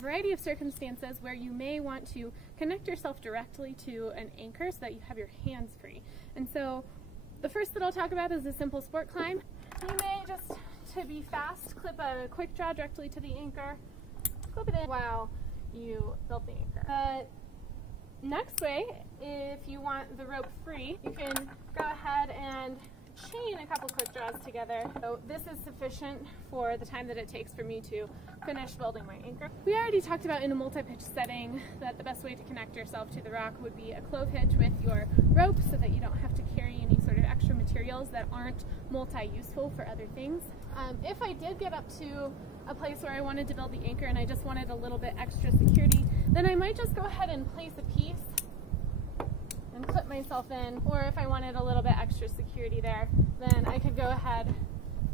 variety of circumstances where you may want to connect yourself directly to an anchor so that you have your hands free. And so the first that I'll talk about is a simple sport climb. You may just, to be fast, clip a quick draw directly to the anchor, clip it in while you build the anchor. The next way, if you want the rope free, you can go ahead and chain a couple quick draws together. So this is sufficient for the time that it takes for me to finish building my anchor. We already talked about in a multi-pitch setting that the best way to connect yourself to the rock would be a clove hitch with your rope so that you don't have to carry any sort of extra materials that aren't multi-useful for other things. If I did get up to a place where I wanted to build the anchor and I just wanted a little bit extra security, then I might just go ahead and place a piece and clip myself in, or if I wanted a little bit extra security there, then I could go ahead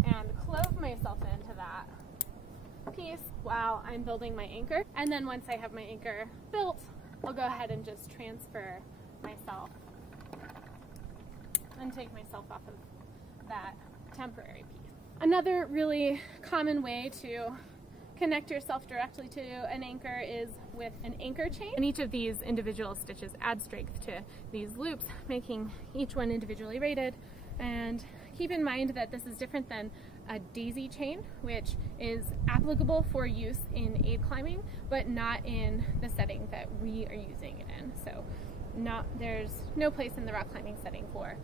and clove myself into that piece while I'm building my anchor. And then once I have my anchor built, I'll go ahead and just transfer myself and take myself off of that temporary piece. Another really common way to connect yourself directly to an anchor is with an anchor chain. And each of these individual stitches add strength to these loops, making each one individually rated. And keep in mind that this is different than a daisy chain, which is applicable for use in aid climbing, but not in the setting that we are using it in. So there's no place in the rock climbing setting for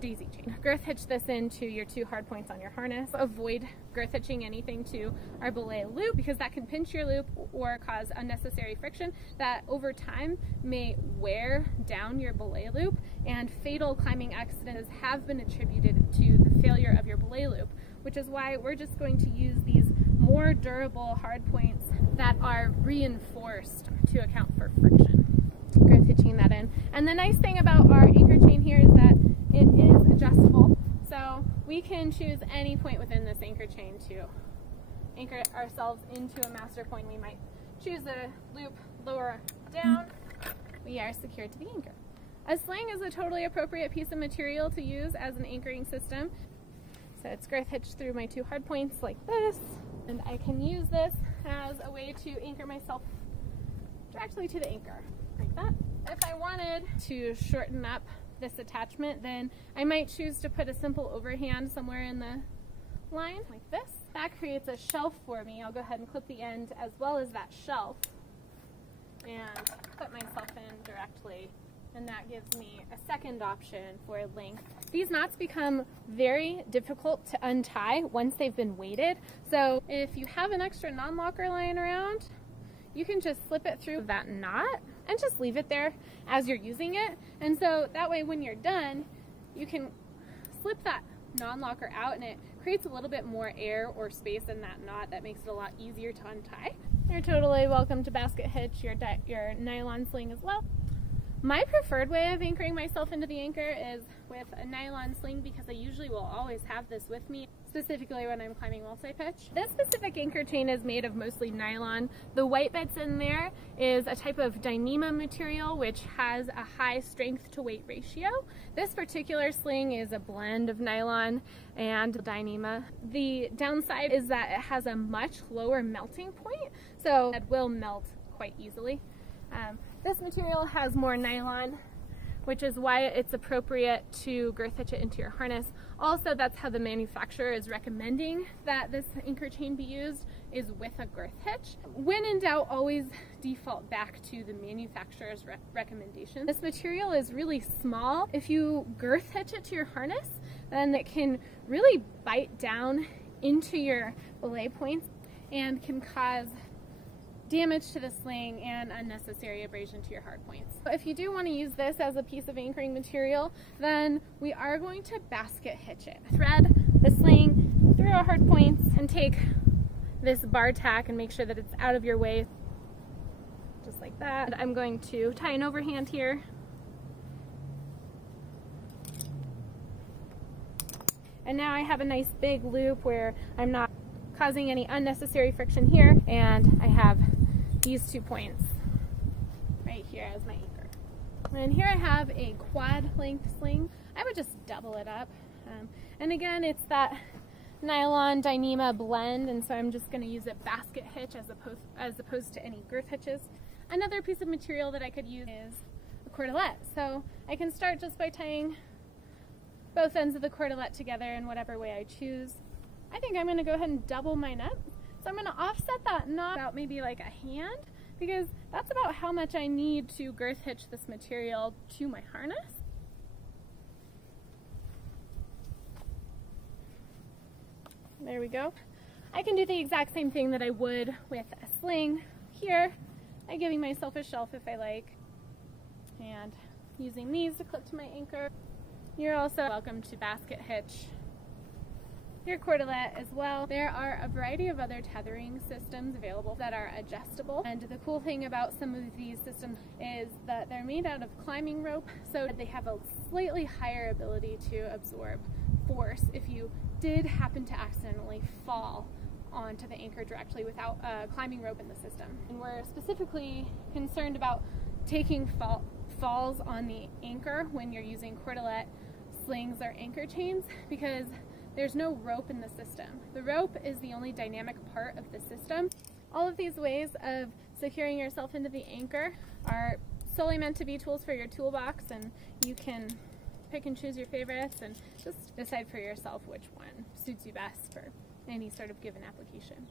daisy chain. Girth hitch this into your two hard points on your harness. Avoid girth hitching anything to our belay loop because that can pinch your loop or cause unnecessary friction that over time may wear down your belay loop, and fatal climbing accidents have been attributed to the failure of your belay loop, which is why we're just going to use these more durable hard points that are reinforced to account for friction. Girth hitching that in. And the nice thing about our anchor chain here is that it is adjustable, so we can choose any point within this anchor chain to anchor ourselves into a master point. We might choose a loop lower down. We are secured to the anchor. A sling is a totally appropriate piece of material to use as an anchoring system. So it's girth hitched through my two hard points like this, and I can use this as a way to anchor myself directly to the anchor, like that. If I wanted to shorten up this attachment, then I might choose to put a simple overhand somewhere in the line like this. That creates a shelf for me. I'll go ahead and clip the end as well as that shelf and put myself in directly, and that gives me a second option for length. These knots become very difficult to untie once they've been weighted, so if you have an extra non-locker lying around, you can just slip it through that knot and just leave it there as you're using it. And so that way when you're done, you can slip that non-locker out and it creates a little bit more air or space in that knot that makes it a lot easier to untie. You're totally welcome to basket hitch your nylon sling as well. My preferred way of anchoring myself into the anchor is with a nylon sling because I usually will always have this with me, specifically when I'm climbing multi-pitch. This specific anchor chain is made of mostly nylon. The white bits in there is a type of Dyneema material which has a high strength to weight ratio. This particular sling is a blend of nylon and Dyneema. The downside is that it has a much lower melting point, so it will melt quite easily. This material has more nylon, which is why it's appropriate to girth hitch it into your harness. Also, that's how the manufacturer is recommending that this anchor chain be used, is with a girth hitch. When in doubt, always default back to the manufacturer's recommendation. This material is really small. If you girth hitch it to your harness, then it can really bite down into your belay points and can cause damage to the sling and unnecessary abrasion to your hard points. But if you do want to use this as a piece of anchoring material, then we are going to basket hitch it. Thread the sling through our hard points and take this bar tack and make sure that it's out of your way, just like that. I'm going to tie an overhand here. And now I have a nice big loop where I'm not causing any unnecessary friction here, and I have these 2 points right here as my anchor. And here I have a quad length sling. I would just double it up. And again, it's that nylon Dyneema blend, and so I'm just going to use a basket hitch as opposed to any girth hitches. Another piece of material that I could use is a cordelette. So I can start just by tying both ends of the cordelette together in whatever way I choose. I think I'm going to go ahead and double my knot. So I'm going to offset that knot about maybe like a hand, because that's about how much I need to girth hitch this material to my harness. There we go. I can do the exact same thing that I would with a sling here, by giving myself a shelf if I like, and using these to clip to my anchor. You're also welcome to basket hitch your cordelette as well. There are a variety of other tethering systems available that are adjustable, and the cool thing about some of these systems is that they're made out of climbing rope, so they have a slightly higher ability to absorb force if you did happen to accidentally fall onto the anchor directly without a climbing rope in the system. And we're specifically concerned about taking falls on the anchor when you're using cordelette, slings, or anchor chains, because there's no rope in the system. The rope is the only dynamic part of the system. All of these ways of securing yourself into the anchor are solely meant to be tools for your toolbox, and you can pick and choose your favorites and just decide for yourself which one suits you best for any sort of given application.